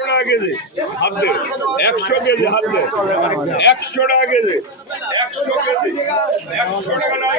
টাকা কেজি হাত একশো কেজি হাত একশো টাকা কেজি একশো কেজি একশো টাকা নাই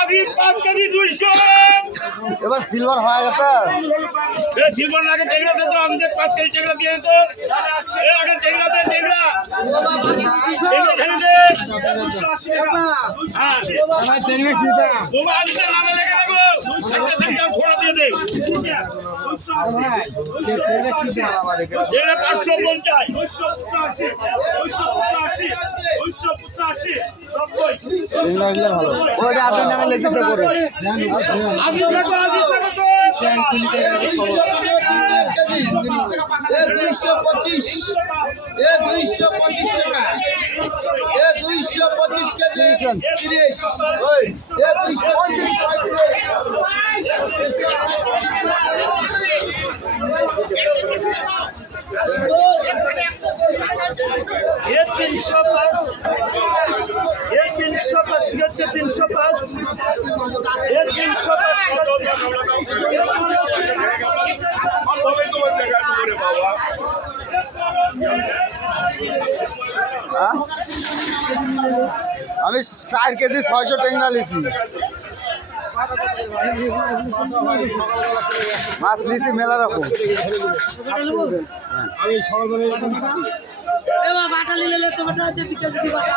আগে পাঁচ কেজি দুইশো। এবার সিলভার হয়ে গেছে। এ সিলভার আগে টেংরা দে তো আমাদের পাঁচ কেজি টেংরা দিয়ে তো। আগে টেংরা দে দে। হ্যাঁ। এটা পাঁচশো পঞ্চাশ। এগুলা ভালো ওইটা আট টাকা লেগেছে করে। দুইশো পঁচিশ এ দুইশো পঁচিশ টাকা। এ দুইশো পঁচিশ কেজি তিরিশ এ দুইশো তিরিশ হচ্ছে তিনশো পাঁচ। এর তিনশো আমি চার কেজি ছয়শো টেংরা লিছি। মাছ লিছি মেলা রকম। আমি বাটা নিলে তো বাটা দিতে যদি বাটা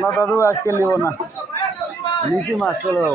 না দাদু আজকে নিব না। লিচি মাছ চলে যাব।